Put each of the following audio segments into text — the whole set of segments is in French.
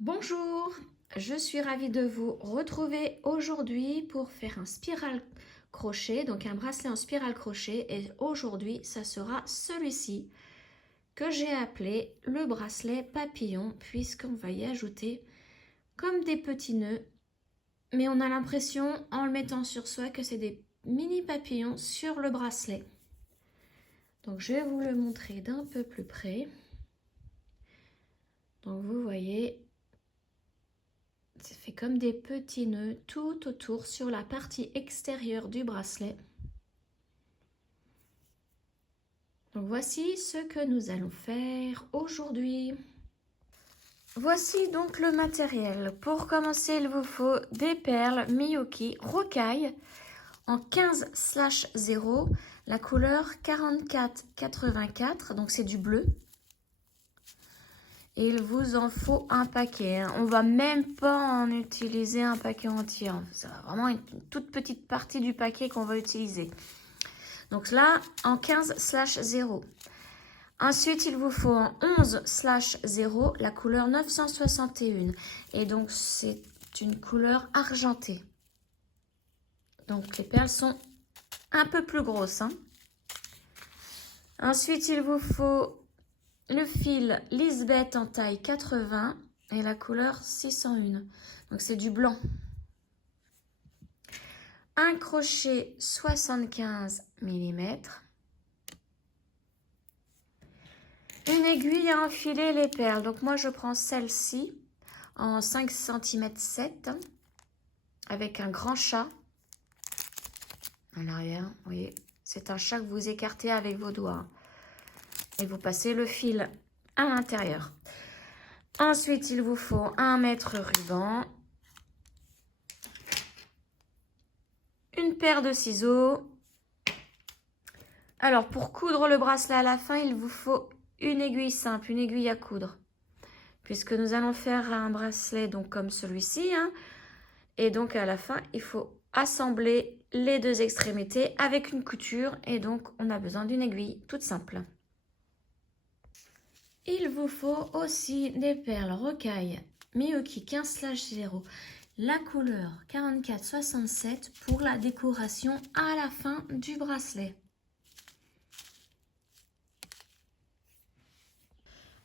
Bonjour, je suis ravie de vous retrouver aujourd'hui pour faire un spiral crochet, donc un bracelet en spirale crochet. Et aujourd'hui, ça sera celui-ci que j'ai appelé le bracelet papillon, puisqu'on va y ajouter comme des petits nœuds. Mais on a l'impression, en le mettant sur soi, que c'est des mini papillons sur le bracelet. Donc je vais vous le montrer d'un peu plus près. Donc vous voyez, ça fait comme des petits nœuds tout autour sur la partie extérieure du bracelet. Donc voici ce que nous allons faire aujourd'hui. Voici donc le matériel. Pour commencer, il vous faut des perles Miyuki Rocaille en 15/0, la couleur 4484, donc c'est du bleu. Et il vous en faut un paquet. On va même pas en utiliser un paquet entier. C'est vraiment une toute petite partie du paquet qu'on va utiliser. Donc là, en 15/0. Ensuite, il vous faut en 11/0 la couleur 961. Et donc, c'est une couleur argentée. Donc, les perles sont un peu plus grosses. Ensuite, il vous faut le fil Lisbeth en taille 80 et la couleur 601. Donc, c'est du blanc. Un crochet 75 mm. Une aiguille à enfiler les perles. Donc, moi, je prends celle-ci en 5 cm 7 avec un grand chat à l'arrière. Vous voyez, c'est un chat que vous écartez avec vos doigts. Et vous passez le fil à l'intérieur. Ensuite, il vous faut 1 mètre ruban, une paire de ciseaux. Alors, pour coudre le bracelet à la fin, il vous faut une aiguille simple, une aiguille à coudre. Puisque nous allons faire un bracelet donc comme celui-ci. Et donc, à la fin, il faut assembler les deux extrémités avec une couture. Et donc, on a besoin d'une aiguille toute simple. Il vous faut aussi des perles Rocaille Miyuki 15/0, la couleur 4467 pour la décoration à la fin du bracelet.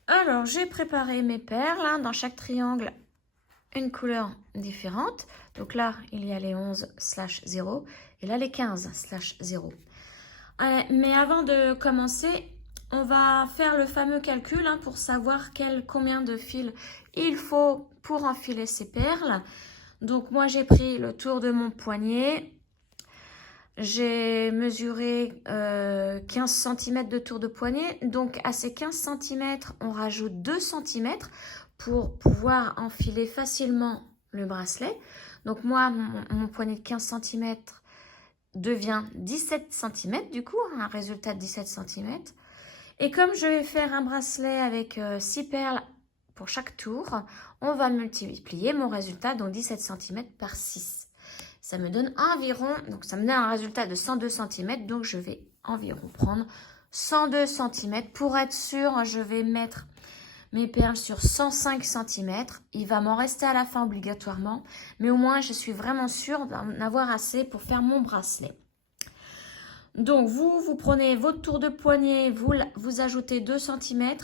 Alors, j'ai préparé mes perles, dans chaque triangle, une couleur différente. Donc là, il y a les 11/0 et là, les 15/0. Mais avant de commencer, on va faire le fameux calcul pour savoir combien de fils il faut pour enfiler ces perles. Donc moi j'ai pris le tour de mon poignet. J'ai mesuré 15 cm de tour de poignet. Donc à ces 15 cm, on rajoute 2 cm pour pouvoir enfiler facilement le bracelet. Donc moi, mon poignet de 15 cm devient 17 cm du coup, un résultat de 17 cm. Et comme je vais faire un bracelet avec 6 perles pour chaque tour, on va multiplier mon résultat, donc 17 cm par 6. Ça me donne environ, donc ça me donne un résultat de 102 cm, donc je vais environ prendre 102 cm. Pour être sûr, je vais mettre mes perles sur 105 cm. Il va m'en rester à la fin obligatoirement, mais au moins je suis vraiment sûre d'en avoir assez pour faire mon bracelet. Donc, vous prenez votre tour de poignet, vous ajoutez 2 cm,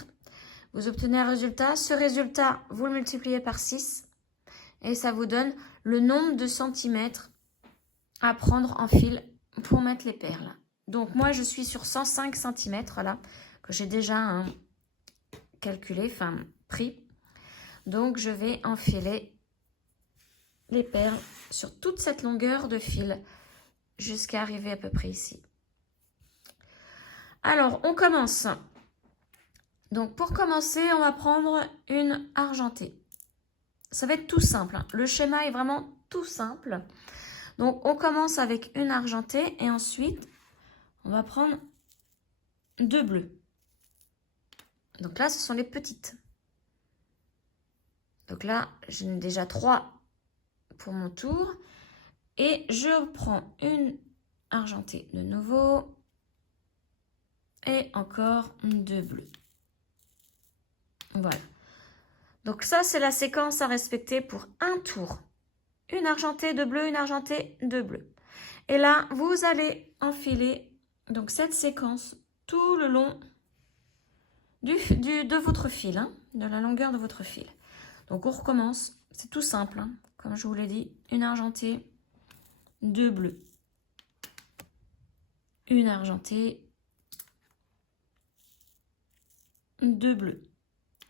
vous obtenez un résultat. Ce résultat, vous le multipliez par 6 et ça vous donne le nombre de centimètres à prendre en fil pour mettre les perles. Donc, moi, je suis sur 105 cm là, que j'ai déjà calculé, pris. Donc, je vais enfiler les perles sur toute cette longueur de fil jusqu'à arriver à peu près ici. Alors, on commence. Donc, pour commencer, on va prendre une argentée. Ça va être tout simple. Le schéma est vraiment tout simple. Donc, on commence avec une argentée et ensuite, on va prendre 2 bleus. Donc là, ce sont les petites. Donc là, j'en ai déjà 3 pour mon tour. Et je prends une argentée de nouveau. Et encore 2 bleus. Voilà. Donc ça, c'est la séquence à respecter pour un tour. Une argentée, deux bleus, une argentée, deux bleus. Et là, vous allez enfiler donc cette séquence tout le long de votre fil, hein, de la longueur de votre fil. Donc on recommence, c'est tout simple, hein, comme je vous l'ai dit, une argentée, deux bleus, une argentée, deux bleus.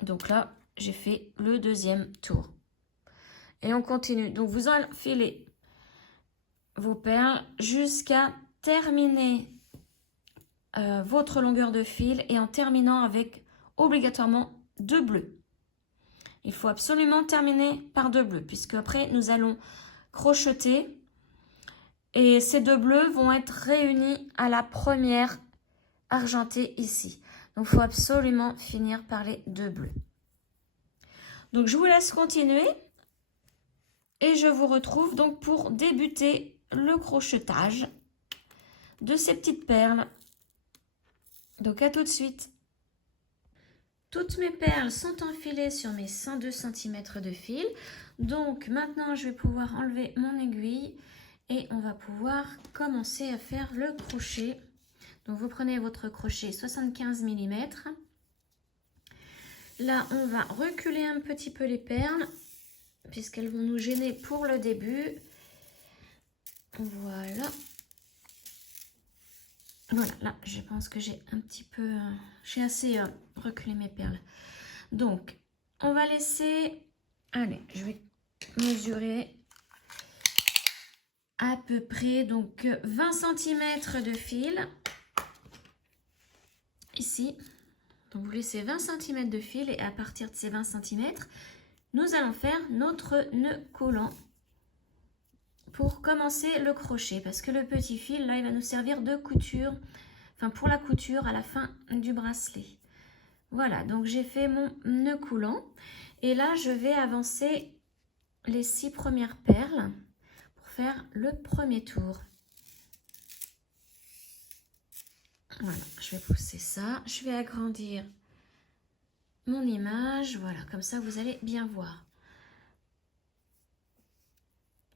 Donc là, j'ai fait le deuxième tour. Et on continue. Donc vous enfilez vos perles jusqu'à terminer votre longueur de fil et en terminant avec obligatoirement deux bleus. Il faut absolument terminer par deux bleus puisque après nous allons crocheter et ces deux bleus vont être réunis à la première argentée ici. Donc il faut absolument finir par les deux bleus. Donc je vous laisse continuer et je vous retrouve donc pour débuter le crochetage de ces petites perles. Donc à tout de suite. Toutes mes perles sont enfilées sur mes 102 cm de fil. Donc maintenant je vais pouvoir enlever mon aiguille et on va pouvoir commencer à faire le crochet. Donc vous prenez votre crochet 75 mm. Là on va reculer un petit peu les perles puisqu'elles vont nous gêner pour le début. Voilà. Voilà, là, je pense que j'ai un petit peu... j'ai assez reculé mes perles. Donc, on va laisser... Allez, je vais mesurer à peu près donc 20 cm de fil. Ici. Donc, vous laissez 20 cm de fil et à partir de ces 20 cm, nous allons faire notre nœud collant pour commencer le crochet parce que le petit fil là il va nous servir de couture, enfin pour la couture à la fin du bracelet. Voilà, donc j'ai fait mon nœud coulant et là je vais avancer les 6 premières perles pour faire le premier tour. Voilà, je vais pousser ça, je vais agrandir mon image, voilà, comme ça vous allez bien voir.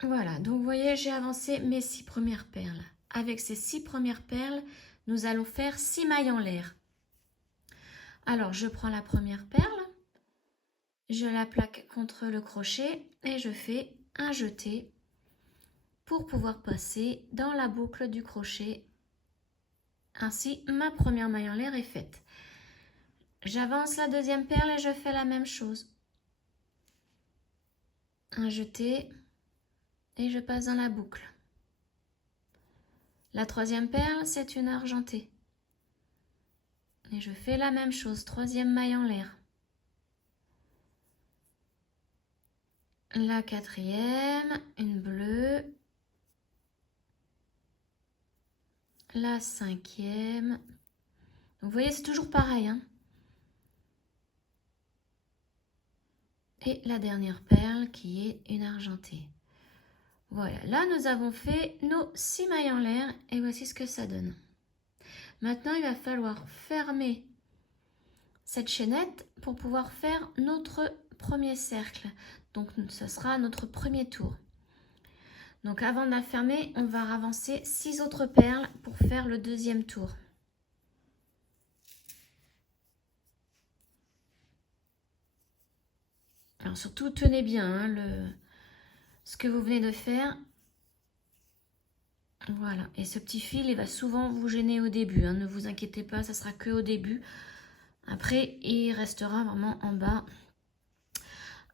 Voilà, donc vous voyez, j'ai avancé mes 6 premières perles. Avec ces 6 premières perles, nous allons faire 6 mailles en l'air. Alors, je prends la première perle, je la plaque contre le crochet et je fais un jeté pour pouvoir passer dans la boucle du crochet. Ainsi, ma première maille en l'air est faite. J'avance la deuxième perle et je fais la même chose. Un jeté et je passe dans la boucle. La troisième perle, c'est une argentée. Et je fais la même chose, troisième maille en l'air. La quatrième, une bleue. La cinquième. Donc, vous voyez, c'est toujours pareil, hein. Et la dernière perle qui est une argentée. Voilà, là nous avons fait nos 6 mailles en l'air et voici ce que ça donne. Maintenant, il va falloir fermer cette chaînette pour pouvoir faire notre premier cercle. Donc, ce sera notre premier tour. Donc, avant de la fermer, on va avancer 6 autres perles pour faire le deuxième tour. Alors, surtout, tenez bien hein, ce que vous venez de faire. Voilà, et ce petit fil, il va souvent vous gêner au début. Hein. Ne vous inquiétez pas, ça sera que au début. Après, il restera vraiment en bas.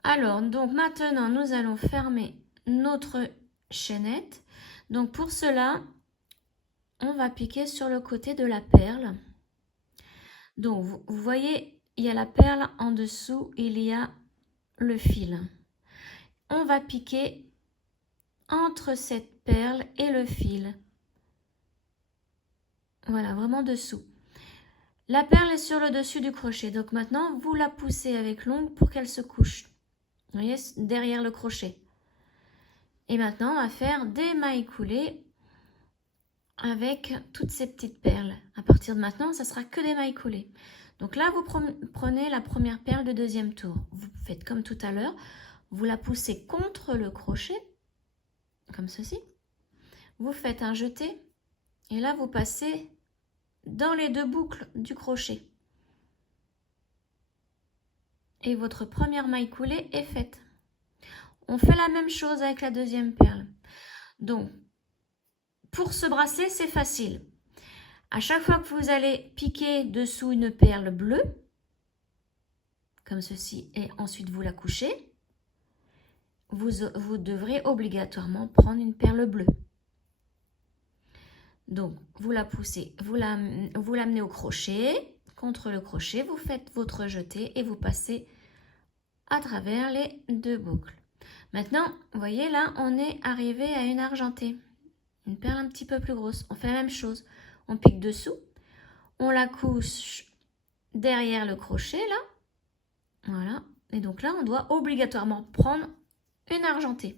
Alors, donc maintenant, nous allons fermer notre chaînette. Donc, pour cela, on va piquer sur le côté de la perle. Donc, vous voyez, il y a la perle en dessous, il y a le fil. On va piquer entre cette perle et le fil. Voilà, vraiment dessous. La perle est sur le dessus du crochet. Donc maintenant, vous la poussez avec l'ongle pour qu'elle se couche. Vous voyez, derrière le crochet. Et maintenant, on va faire des mailles coulées avec toutes ces petites perles. À partir de maintenant, ça sera que des mailles coulées. Donc là, vous prenez la première perle de deuxième tour. Vous faites comme tout à l'heure. Vous la poussez contre le crochet, comme ceci. Vous faites un jeté. Et là, vous passez dans les deux boucles du crochet. Et votre première maille coulée est faite. On fait la même chose avec la deuxième perle. Donc, pour ce bracelet, c'est facile. À chaque fois que vous allez piquer dessous une perle bleue, comme ceci, et ensuite vous la couchez, vous devrez obligatoirement prendre une perle bleue. Donc, vous la poussez, vous l'amenez au crochet, contre le crochet, vous faites votre jeté et vous passez à travers les deux boucles. Maintenant, vous voyez là, on est arrivé à une argentée, une perle un petit peu plus grosse. On fait la même chose, on pique dessous, on la couche derrière le crochet là, voilà. Et donc là, on doit obligatoirement prendre une argentée.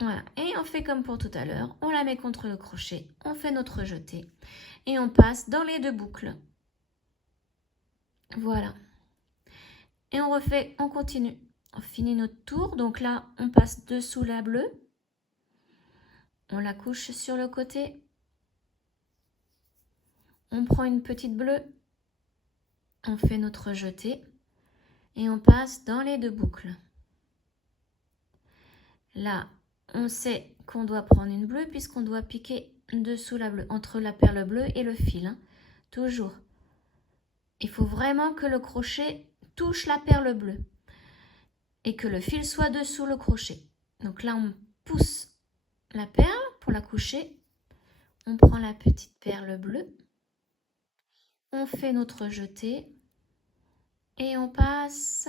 Voilà, et on fait comme pour tout à l'heure, on la met contre le crochet, on fait notre jeté et on passe dans les deux boucles. Voilà. Et on refait, on continue. On finit notre tour, donc là, on passe dessous la bleue. On la couche sur le côté. On prend une petite bleue. On fait notre jeté et on passe dans les deux boucles. Là, on sait qu'on doit prendre une bleue puisqu'on doit piquer dessous la bleue, entre la perle bleue et le fil, hein, toujours. Il faut vraiment que le crochet touche la perle bleue et que le fil soit dessous le crochet. Donc là, on pousse la perle pour la coucher. On prend la petite perle bleue. On fait notre jeté et on passe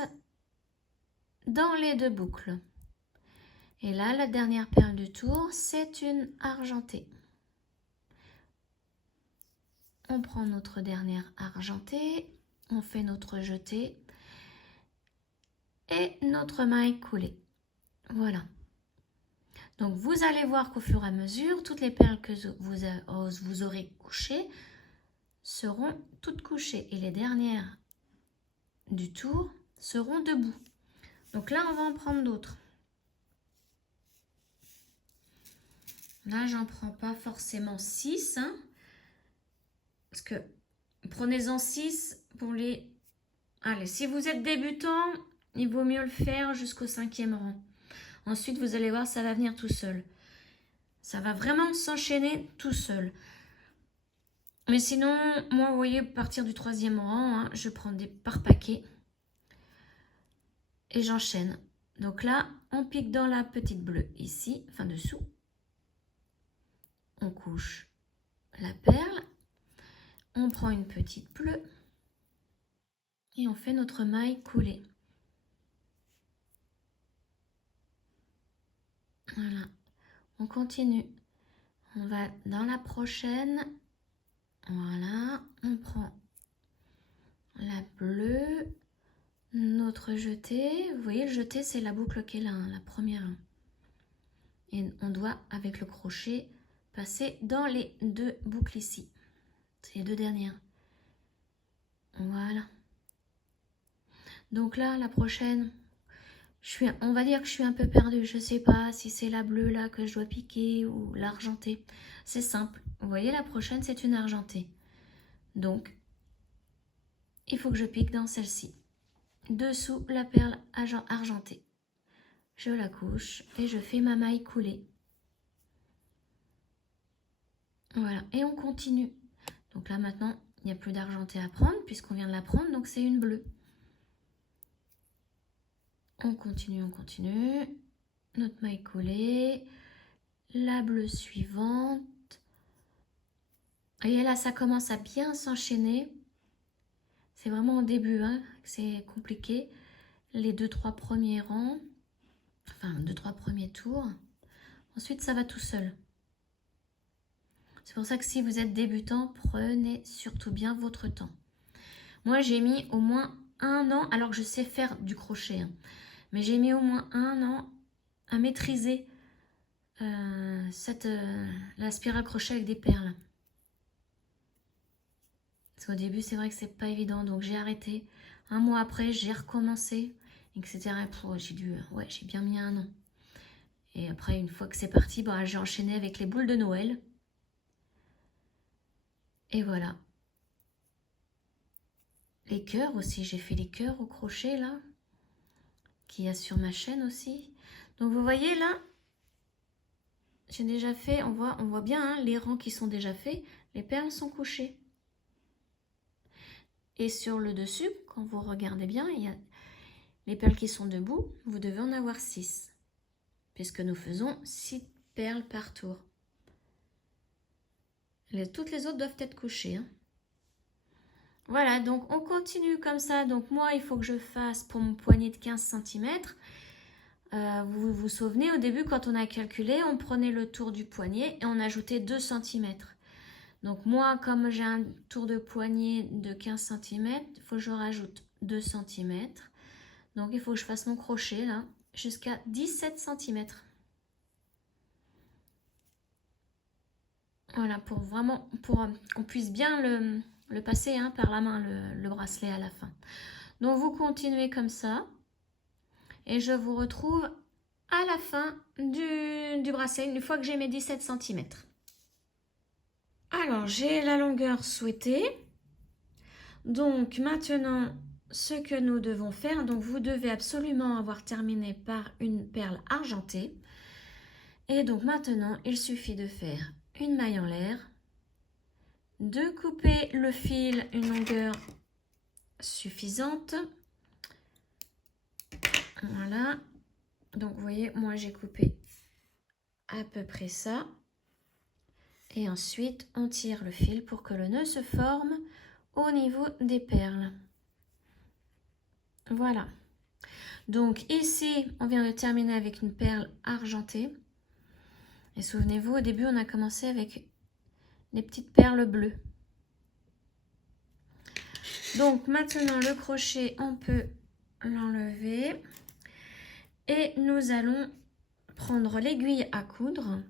dans les deux boucles. Et là, la dernière perle du tour, c'est une argentée. On prend notre dernière argentée, on fait notre jeté et notre maille coulée. Voilà. Donc, vous allez voir qu'au fur et à mesure, toutes les perles que vous aurez couchées seront toutes couchées. Et les dernières du tour seront debout. Donc là, on va en prendre d'autres. Là, j'en prends pas forcément 6. Hein, parce que prenez-en 6 pour les... Allez, si vous êtes débutant, il vaut mieux le faire jusqu'au 5e rang. Ensuite, vous allez voir, ça va venir tout seul. Ça va vraiment s'enchaîner tout seul. Mais sinon, moi, vous voyez, à partir du 3e rang, hein, je prends des par paquet. Et j'enchaîne. Donc là, on pique dans la petite bleue ici, enfin dessous. On couche la perle. On prend une petite bleue. Et on fait notre maille coulée. Voilà. On continue. On va dans la prochaine. Voilà. On prend la bleue. Notre jeté. Vous voyez, le jeté, c'est la boucle qui est là, hein, la première. Et on doit, avec le crochet, passer dans les deux boucles ici. C'est les deux dernières. Voilà. Donc là, la prochaine, on va dire que je suis un peu perdue. Je ne sais pas si c'est la bleue là que je dois piquer ou l'argentée. C'est simple. Vous voyez, la prochaine, c'est une argentée. Donc, il faut que je pique dans celle-ci. Dessous la perle argentée. Je la couche et je fais ma maille coulée. Voilà, et on continue. Donc là, maintenant, il n'y a plus d'argenté à prendre puisqu'on vient de la prendre, donc c'est une bleue. On continue, on continue. Notre maille coulée. La bleue suivante. Et là, ça commence à bien s'enchaîner. C'est vraiment au début, hein, c'est compliqué. Les 2-3 premiers rangs. Enfin, 2-3 premiers tours. Ensuite, ça va tout seul. C'est pour ça que si vous êtes débutant, prenez surtout bien votre temps. Moi, j'ai mis au moins 1 an, alors que je sais faire du crochet. Hein, mais j'ai mis au moins 1 an à maîtriser la spirale crochet avec des perles. Parce qu'au début, c'est vrai que c'est pas évident, donc j'ai arrêté. Un mois après, j'ai recommencé, etc. J'ai dû, ouais, j'ai bien mis 1 an. Et après, une fois que c'est parti, bah, j'ai enchaîné avec les boules de Noël. Et voilà. Les cœurs aussi, j'ai fait les cœurs au crochet là, qu'il y a sur ma chaîne aussi. Donc vous voyez là, j'ai déjà fait, on voit bien hein, les rangs qui sont déjà faits, les perles sont couchées. Et sur le dessus, quand vous regardez bien, il y a les perles qui sont debout, vous devez en avoir 6. Puisque nous faisons 6 perles par tour. Toutes les autres doivent être couchées. Hein. Voilà, donc on continue comme ça. Donc moi, il faut que je fasse pour mon poignet de 15 cm. Vous vous souvenez, au début, quand on a calculé, on prenait le tour du poignet et on ajoutait 2 cm. Donc moi, comme j'ai un tour de poignet de 15 cm, il faut que je rajoute 2 cm. Donc il faut que je fasse mon crochet là jusqu'à 17 cm. Voilà, pour qu'on puisse bien le passer hein, par la main, le bracelet à la fin. Donc vous continuez comme ça. Et je vous retrouve à la fin du bracelet, une fois que j'ai mes 17 cm. Alors, j'ai la longueur souhaitée. Donc, maintenant, ce que nous devons faire, donc vous devez absolument avoir terminé par une perle argentée. Et donc, maintenant, il suffit de faire une maille en l'air, de couper le fil une longueur suffisante. Voilà. Donc, vous voyez, moi, j'ai coupé à peu près ça. Et ensuite, on tire le fil pour que le nœud se forme au niveau des perles. Voilà. Donc ici, on vient de terminer avec une perle argentée. Et souvenez-vous, au début, on a commencé avec les petites perles bleues. Donc maintenant, le crochet, on peut l'enlever. Et nous allons prendre l'aiguille à coudre.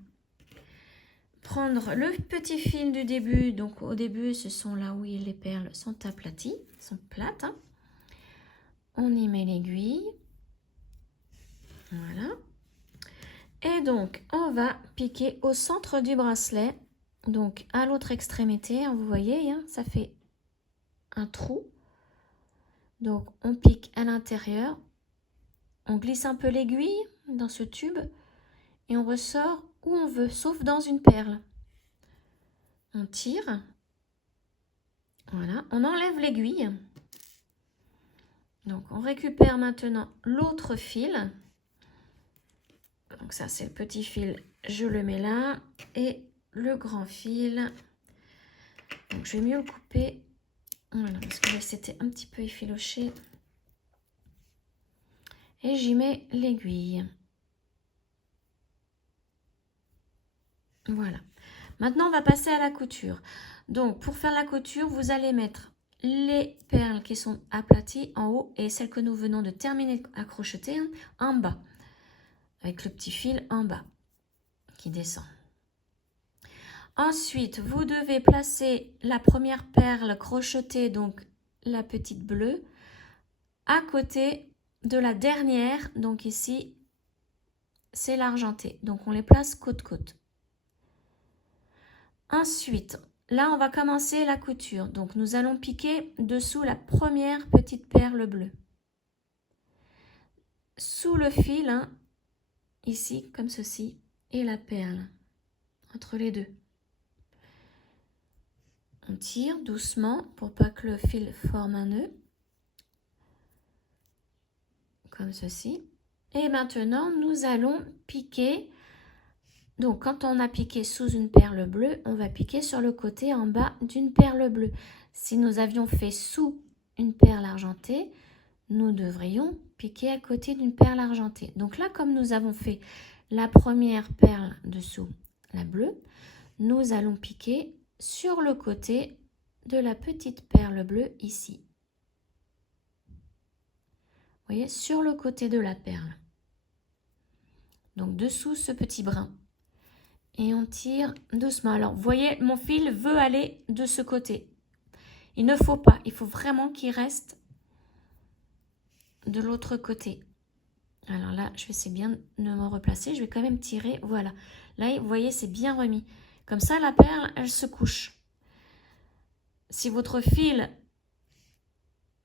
Prendre le petit fil du début. Donc au début, ce sont là où les perles sont aplaties, sont plates. Hein. On y met l'aiguille. Voilà. Et donc, on va piquer au centre du bracelet. Donc, à l'autre extrémité, hein, vous voyez, hein, ça fait un trou. Donc, on pique à l'intérieur. On glisse un peu l'aiguille dans ce tube. Et on ressort où on veut, sauf dans une perle. On tire. Voilà, on enlève l'aiguille. Donc, on récupère maintenant l'autre fil. Donc ça, c'est le petit fil, je le mets là. Et le grand fil, donc je vais mieux le couper. Voilà, parce que là, c'était un petit peu effiloché. Et j'y mets l'aiguille. Voilà. Maintenant, on va passer à la couture. Donc, pour faire la couture, vous allez mettre les perles qui sont aplaties en haut et celles que nous venons de terminer à crocheter en bas. Avec le petit fil en bas qui descend. Ensuite, vous devez placer la première perle crochetée, donc la petite bleue, à côté de la dernière. Donc ici, c'est l'argenté. Donc on les place côte-côte. Ensuite, là, on va commencer la couture. Donc nous allons piquer dessous la première petite perle bleue. Sous le fil, hein, ici, comme ceci, et la perle, entre les deux. On tire doucement pour pas que le fil forme un nœud. Comme ceci. Et maintenant, nous allons piquer. Donc, quand on a piqué sous une perle bleue, on va piquer sur le côté en bas d'une perle bleue. Si nous avions fait sous une perle argentée, nous devrions piquer à côté d'une perle argentée. Donc là, comme nous avons fait la première perle dessous la bleue, nous allons piquer sur le côté de la petite perle bleue ici. Vous voyez, sur le côté de la perle. Donc dessous ce petit brin. Et on tire doucement. Alors, vous voyez, mon fil veut aller de ce côté. Il ne faut pas, il faut vraiment qu'il reste de l'autre côté. Alors là, je vais essayer bien de me replacer. Je vais quand même tirer. Voilà. Là, vous voyez, c'est bien remis. Comme ça, la perle, elle se couche. Si votre fil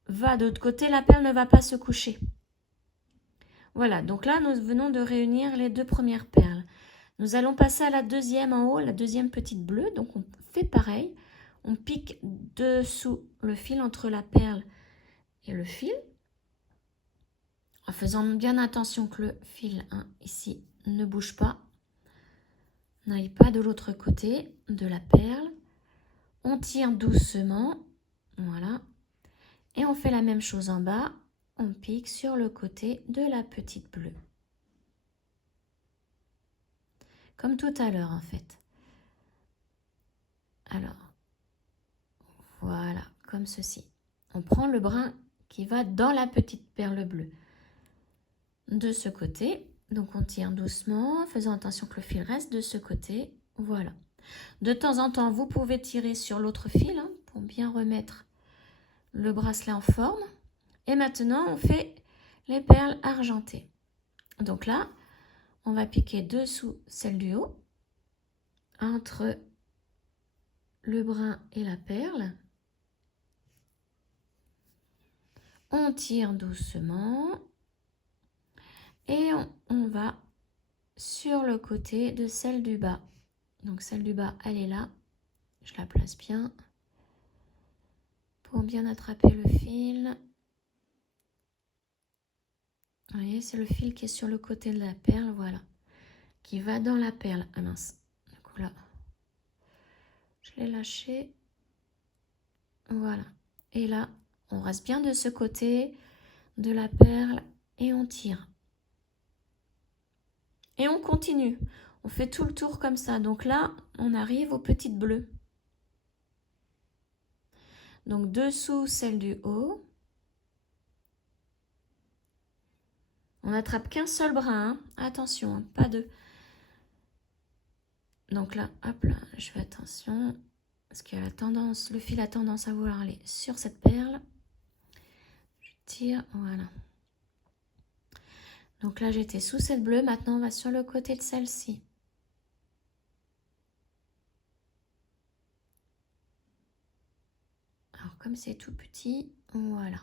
va de l'autre côté, la perle ne va pas se coucher. Voilà. Donc là, nous venons de réunir les deux premières perles. Nous allons passer à la deuxième en haut, la deuxième petite bleue. Donc, on fait pareil. On pique dessous le fil entre la perle et le fil. En faisant bien attention que le fil ici ne bouge pas. N'aille pas de l'autre côté de la perle. On tire doucement. Voilà. Et on fait la même chose en bas. On pique sur le côté de la petite bleue. Comme tout à l'heure en fait. Alors, voilà, comme ceci. On prend le brin qui va dans la petite perle bleue. De ce côté, donc on tire doucement, faisant attention que le fil reste de ce côté. Voilà. De temps en temps, vous pouvez tirer sur l'autre fil pour bien remettre le bracelet en forme. Et maintenant, on fait les perles argentées. Donc là, on va piquer dessous celle du haut, entre le brin et la perle. On tire doucement et on va sur le côté de celle du bas. Donc celle du bas, elle est là. Je la place bien pour bien attraper le fil. Vous voyez, c'est le fil qui est sur le côté de la perle, voilà, qui va dans la perle. Ah mince, du coup là, je l'ai lâché. Voilà. Et là, on reste bien de ce côté de la perle et on tire. Et on continue. On fait tout le tour comme ça. Donc là, on arrive aux petites bleues. Donc dessous celle du haut. On n'attrape qu'un seul brin. Attention, pas deux. Donc là, hop là, je fais attention. Parce que le fil a tendance à vouloir aller sur cette perle. Je tire, voilà. Donc là, j'étais sous cette bleue. Maintenant, on va sur le côté de celle-ci. Alors, comme c'est tout petit, voilà.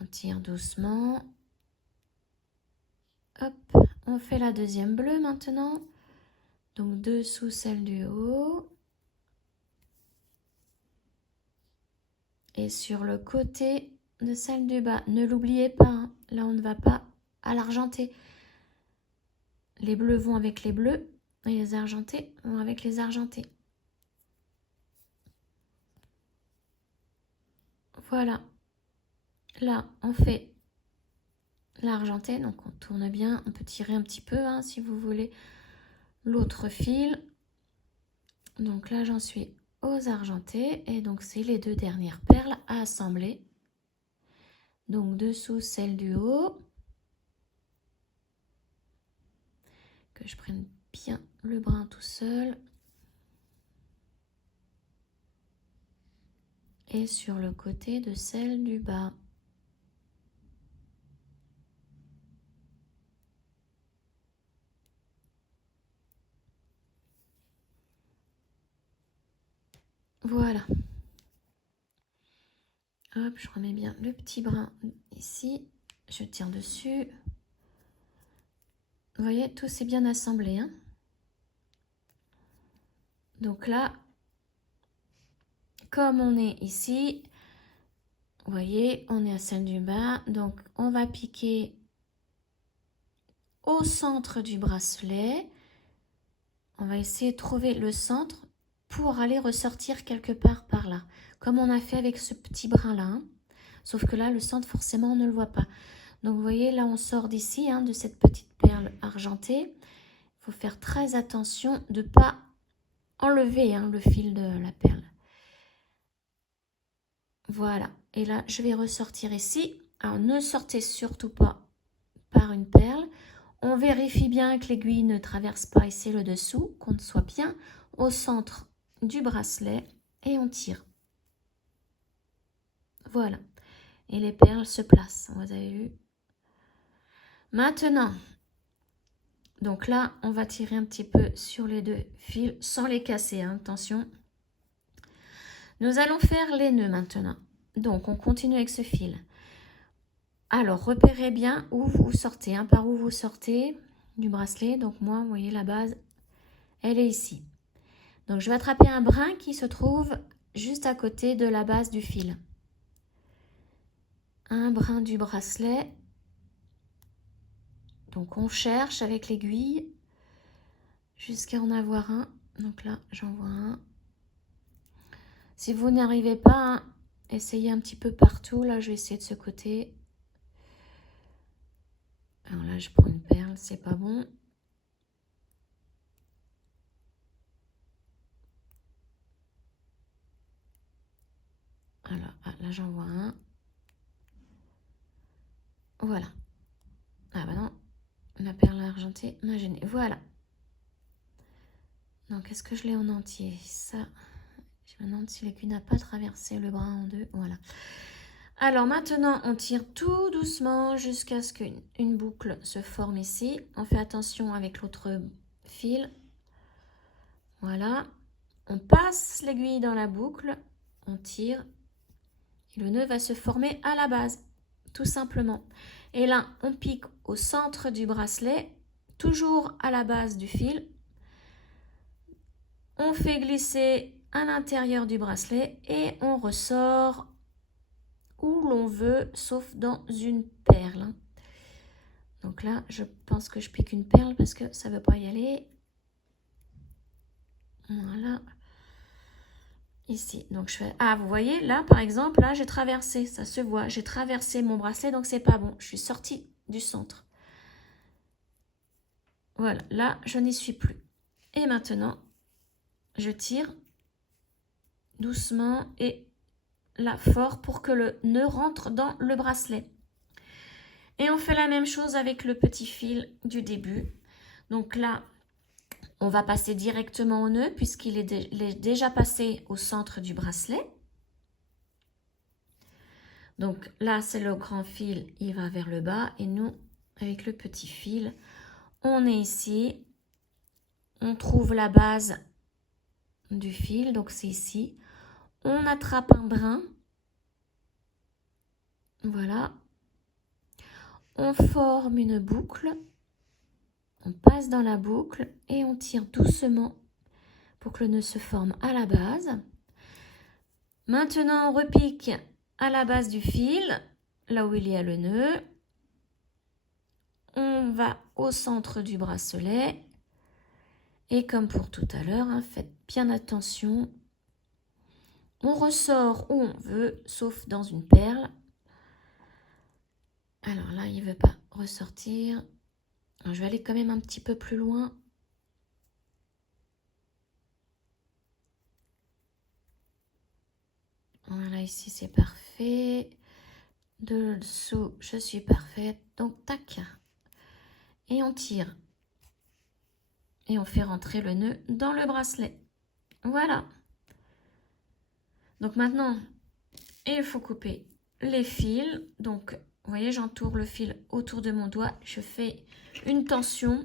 On tire doucement. Hop, on fait la deuxième bleue maintenant. Donc, dessous celle du haut. Et sur le côté de celle du bas. Ne l'oubliez pas, là, on ne va pas à l'argenté. Les bleus vont avec les bleus et les argentés vont avec les argentés. Voilà. Là, on fait l'argenté, donc on tourne bien. On peut tirer un petit peu si vous voulez l'autre fil. Donc là, j'en suis aux argentés et donc c'est les deux dernières perles à assembler. Donc dessous celle du haut. Que je prenne bien le brin tout seul. Et sur le côté de celle du bas. Voilà. Hop, je remets bien le petit brin ici. Je tire dessus. Vous voyez, tout c'est bien assemblé. Donc là, comme on est ici, vous voyez, on est à celle du bas. Donc, on va piquer au centre du bracelet. On va essayer de trouver le centre pour aller ressortir quelque part par là. Comme on a fait avec ce petit brin-là. Sauf que là, le centre, forcément, on ne le voit pas. Donc, vous voyez, là, on sort d'ici, de cette petite perle argentée. Il faut faire très attention de ne pas enlever le fil de la perle. Voilà. Et là, je vais ressortir ici. Alors, ne sortez surtout pas par une perle. On vérifie bien que l'aiguille ne traverse pas ici le dessous, qu'on soit bien au centre du bracelet. et on tire. Voilà. Et les perles se placent, vous avez vu. Maintenant, donc là, on va tirer un petit peu sur les deux fils sans les casser, hein, attention. Nous allons faire les nœuds maintenant. Donc, on continue avec ce fil. Alors, repérez bien où vous sortez, hein, par où vous sortez du bracelet. Donc, moi, vous voyez, la base, elle est ici. Donc, je vais attraper un brin qui se trouve juste à côté de la base du fil. Un brin du bracelet. Donc, on cherche avec l'aiguille jusqu'à en avoir un. Donc là, j'en vois un. Si vous n'arrivez pas, hein, essayez un petit peu partout. Là, je vais essayer de ce côté. Alors là, je prends une perle, c'est pas bon. Alors, là, j'en vois un. Voilà. Ah bah non, la perle argentée m'a gênée. Voilà. Donc, est-ce que je l'ai en entier? Ça, je me demande si l'aiguille n'a pas traversé le bras en deux. Voilà. Alors, maintenant, on tire tout doucement jusqu'à ce qu'une boucle se forme ici. On fait attention avec l'autre fil. Voilà. On passe l'aiguille dans la boucle. On tire. Et le nœud va se former à la base, tout simplement. Et là, on pique au centre du bracelet, toujours à la base du fil. On fait glisser à l'intérieur du bracelet et on ressort où l'on veut, sauf dans une perle. Donc là, je pense que je pique une perle parce que ça ne veut pas y aller. Voilà. Ici, donc je fais... Ah, vous voyez, là, par exemple, là, j'ai traversé, ça se voit. J'ai traversé mon bracelet, donc c'est pas bon. Je suis sortie du centre. Voilà, là, je n'y suis plus. Et maintenant, je tire doucement et là, fort pour que le nœud rentre dans le bracelet. Et on fait la même chose avec le petit fil du début. Donc là, on va passer directement au nœud puisqu'il est déjà passé au centre du bracelet. Donc là, c'est le grand fil, il va vers le bas. Et nous, avec le petit fil, on est ici. On trouve la base du fil, donc c'est ici. On attrape un brin. Voilà. On forme une boucle. On passe dans la boucle et on tire doucement pour que le nœud se forme à la base. Maintenant, on repique à la base du fil, là où il y a le nœud. On va au centre du bracelet. Et comme pour tout à l'heure, hein, faites bien attention. On ressort où on veut, sauf dans une perle. Alors là, il ne veut pas ressortir. Alors, je vais aller quand même un petit peu plus loin. Voilà, ici c'est parfait. Dessous, je suis parfaite. Donc, tac. Et on tire. Et on fait rentrer le nœud dans le bracelet. Voilà. Donc maintenant, il faut couper les fils. Donc, vous voyez, j'entoure le fil autour de mon doigt. Je fais une tension.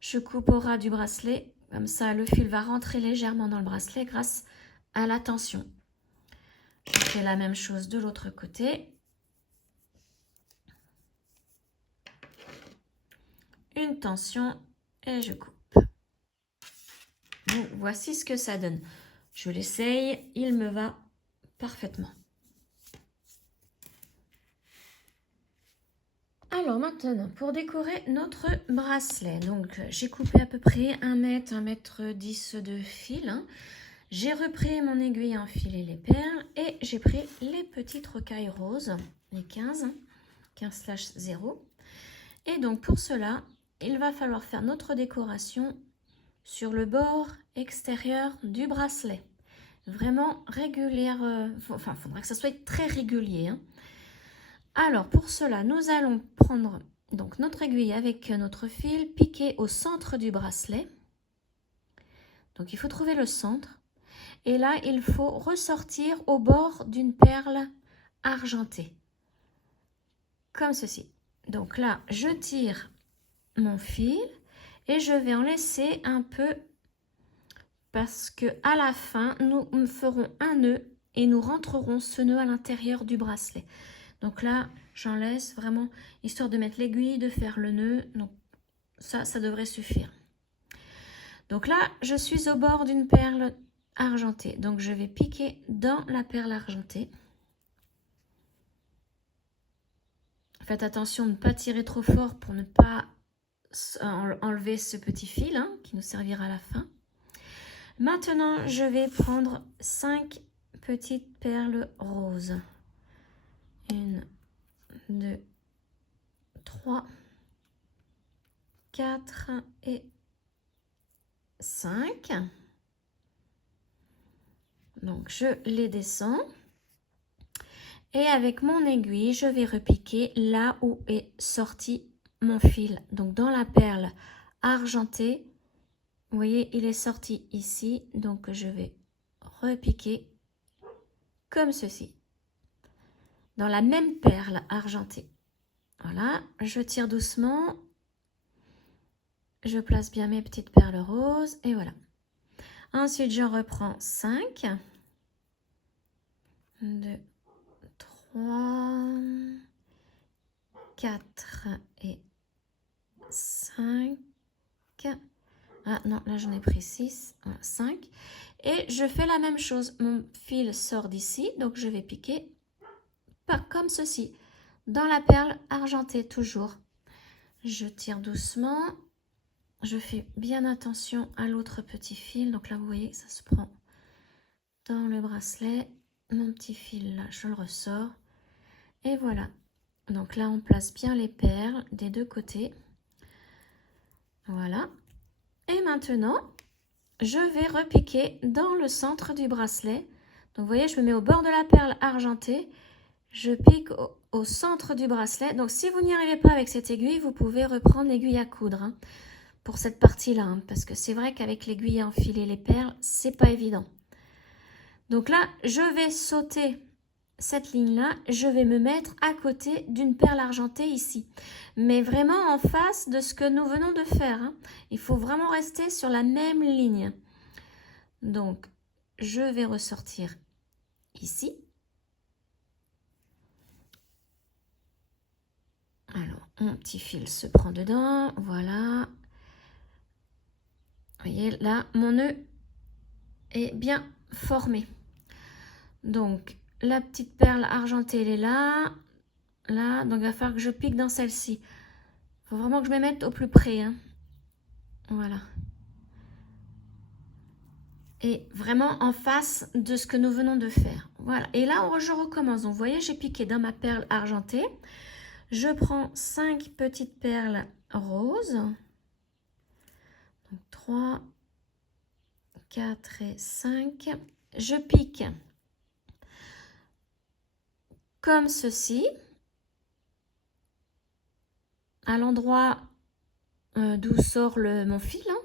Je coupe au ras du bracelet. Comme ça, le fil va rentrer légèrement dans le bracelet grâce à la tension. Je fais la même chose de l'autre côté. Une tension et je coupe. Donc, voici ce que ça donne. Je l'essaye, il me va parfaitement. Alors maintenant, pour décorer notre bracelet, donc j'ai coupé à peu près 1 mètre, 1 mètre 10 de fil. Hein. J'ai repris mon aiguille à enfiler les perles et j'ai pris les petites rocailles roses, les 15, 15/0. Et donc pour cela, il va falloir faire notre décoration sur le bord extérieur du bracelet. Vraiment régulière, enfin il faudra que ça soit très régulier. Hein. Alors pour cela, nous allons prendre donc notre aiguille avec notre fil, piquer au centre du bracelet. Donc il faut trouver le centre. Et là, il faut ressortir au bord d'une perle argentée. Comme ceci. Donc là, je tire mon fil et je vais en laisser un peu parce que à la fin, nous ferons un nœud et nous rentrerons ce nœud à l'intérieur du bracelet. Donc là, j'en laisse vraiment, histoire de mettre l'aiguille, de faire le nœud. Donc ça devrait suffire. Donc là, je suis au bord d'une perle argentée. Donc je vais piquer dans la perle argentée. Faites attention de ne pas tirer trop fort pour ne pas enlever ce petit fil hein, qui nous servira à la fin. Maintenant, je vais prendre 5 petites perles roses. 1, 2, 3, 4 et 5. Donc, je les descends. Et avec mon aiguille, je vais repiquer là où est sorti mon fil. Donc, dans la perle argentée, vous voyez, il est sorti ici. Donc, je vais repiquer comme ceci. Dans la même perle argentée. Voilà, je tire doucement. Je place bien mes petites perles roses et voilà. Ensuite, je reprends 5, 2, 3, 4 et 5. Ah non, là j'en ai pris 6, 5. Et je fais la même chose. Mon fil sort d'ici, donc je vais piquer comme ceci. Dans la perle argentée toujours. Je tire doucement. Je fais bien attention à l'autre petit fil. Donc là, vous voyez, ça se prend dans le bracelet. Mon petit fil, là, je le ressors. Et voilà. Donc là, on place bien les perles des deux côtés. Voilà. Et maintenant, je vais repiquer dans le centre du bracelet. Donc, vous voyez, je me mets au bord de la perle argentée. Je pique au centre du bracelet. Donc, si vous n'y arrivez pas avec cette aiguille, vous pouvez reprendre l'aiguille à coudre. Hein, pour cette partie-là, hein, parce que c'est vrai qu'avec l'aiguille à enfiler les perles, c'est pas évident. Donc là, je vais sauter cette ligne-là, je vais me mettre à côté d'une perle argentée ici. Mais vraiment en face de ce que nous venons de faire. Hein. Il faut vraiment rester sur la même ligne. Donc, je vais ressortir ici. Alors, mon petit fil se prend dedans, voilà. Vous voyez, là, mon nœud est bien formé. Donc, la petite perle argentée, elle est là. Là, donc il va falloir que je pique dans celle-ci. Il faut vraiment que je me mette au plus près. Hein. Voilà. Et vraiment en face de ce que nous venons de faire. Voilà. Et là, je recommence. Donc, vous voyez, j'ai piqué dans ma perle argentée. Je prends 5 petites perles roses. Donc, 3, 4 et 5. Je pique comme ceci. À l'endroit d'où sort mon fil. Hein.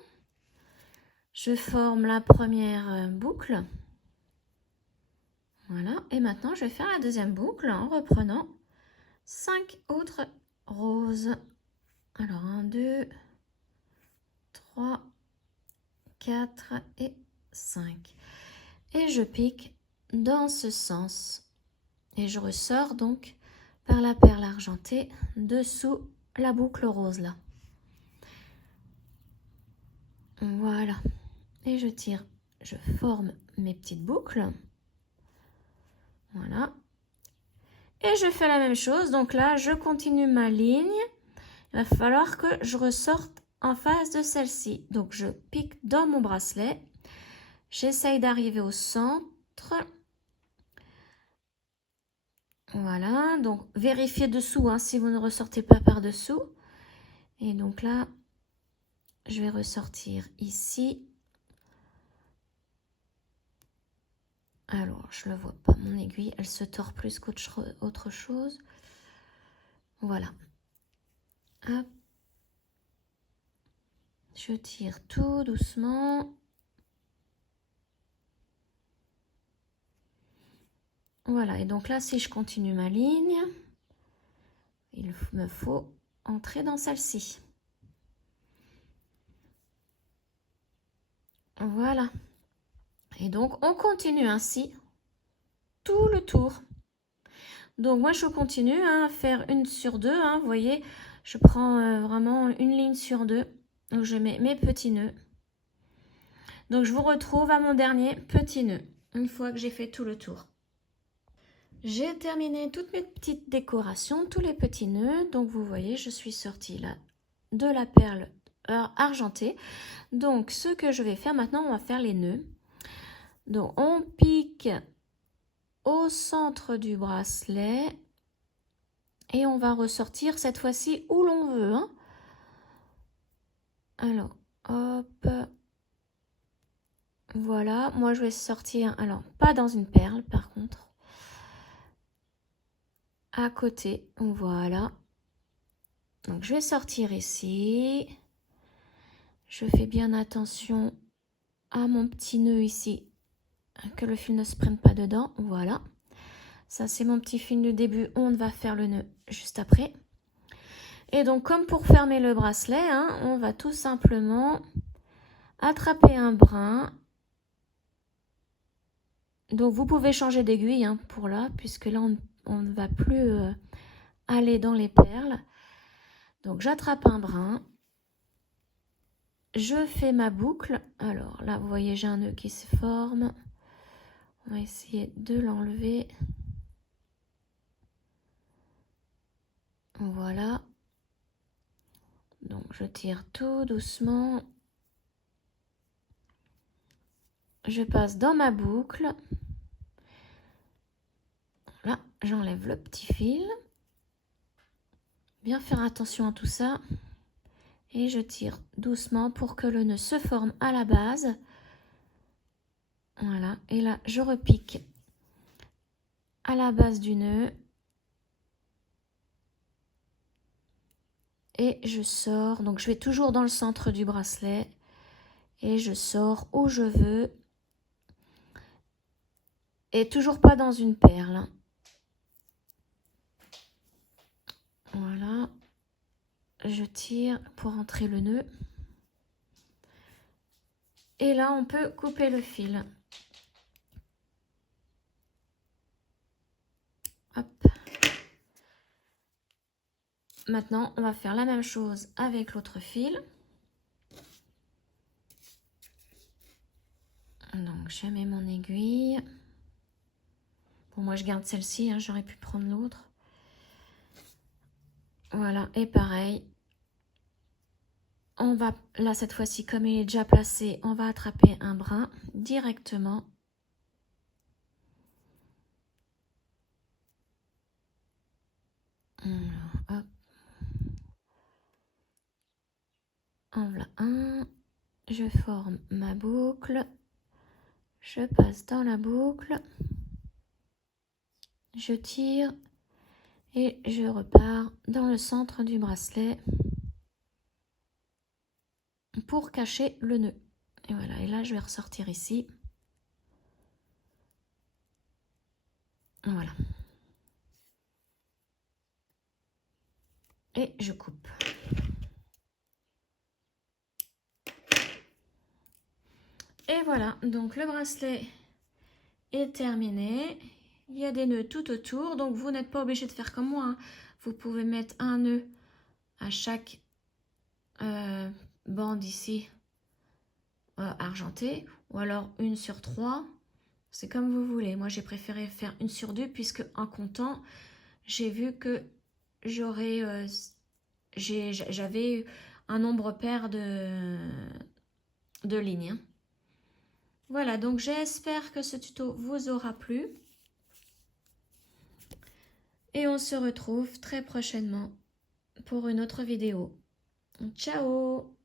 Je forme la première boucle. Voilà. Et maintenant, je vais faire la deuxième boucle en reprenant 5 autres roses. Alors, 1, 2, 3, 4 et 5. Et je pique dans ce sens. Et je ressors donc par la perle argentée dessous la boucle rose là. Voilà. Et je tire, je forme mes petites boucles. Voilà. Et je fais la même chose. Donc là, je continue ma ligne. Il va falloir que je ressorte en face de celle-ci. Donc, je pique dans mon bracelet. J'essaye d'arriver au centre. Voilà. Donc, vérifiez dessous hein, si vous ne ressortez pas par-dessous. Et donc là, je vais ressortir ici. Alors, je ne le vois pas, mon aiguille, elle se tord plus qu'autre chose. Voilà. Hop. Je tire tout doucement. Voilà, et donc là, si je continue ma ligne, il me faut entrer dans celle-ci. Voilà. Et donc, on continue ainsi tout le tour. Donc, moi, je continue à faire une sur deux. Vous voyez, je prends vraiment une ligne sur deux. Donc, je mets mes petits nœuds. Donc, je vous retrouve à mon dernier petit nœud, une fois que j'ai fait tout le tour. J'ai terminé toutes mes petites décorations, tous les petits nœuds. Donc, vous voyez, je suis sortie là de la perle argentée. Donc, ce que je vais faire maintenant, on va faire les nœuds. Donc, on pique au centre du bracelet et on va ressortir cette fois-ci où l'on veut. Alors, hop. Voilà, moi je vais sortir, alors pas dans une perle par contre. À côté, voilà. Donc, je vais sortir ici. Je fais bien attention à mon petit nœud ici, que le fil ne se prenne pas dedans. Voilà. Ça, c'est mon petit fil du début. On va faire le nœud juste après. Et donc, comme pour fermer le bracelet, on va tout simplement attraper un brin. Donc, vous pouvez changer d'aiguille pour là, puisque là, on ne va plus aller dans les perles. Donc, j'attrape un brin. Je fais ma boucle. Alors là, vous voyez, j'ai un nœud qui se forme. On va essayer de l'enlever. Voilà. Donc, je tire tout doucement. Je passe dans ma boucle. Là, j'enlève le petit fil. Bien faire attention à tout ça. Et je tire doucement pour que le nœud se forme à la base. Voilà. Et là, je repique à la base du nœud. Et je sors. Donc, je vais toujours dans le centre du bracelet. Et je sors où je veux. Et toujours pas dans une perle. Voilà. Je tire pour entrer le nœud. Et là, on peut couper le fil. Hop. Maintenant, on va faire la même chose avec l'autre fil. Donc, je mets mon aiguille. Bon, moi, je garde celle-ci. J'aurais pu prendre l'autre. Voilà. Et pareil. On va, là, cette fois-ci, comme il est déjà placé, on va attraper un brin directement. Alors, hop. En voilà un. Je forme ma boucle. Je passe dans la boucle. Je tire. Et je repars dans le centre du bracelet pour cacher le nœud. Et voilà, et là je vais ressortir ici. Voilà. Et je coupe. Et voilà, donc le bracelet est terminé. Il y a des nœuds tout autour, donc vous n'êtes pas obligé de faire comme moi. Vous pouvez mettre un nœud à chaque bande ici argentée, ou alors une sur 3. C'est comme vous voulez. Moi, j'ai préféré faire une sur 2 puisque en comptant, j'ai vu que j'avais un nombre pair de lignes. Voilà, donc j'espère que ce tuto vous aura plu. Et on se retrouve très prochainement pour une autre vidéo. Ciao!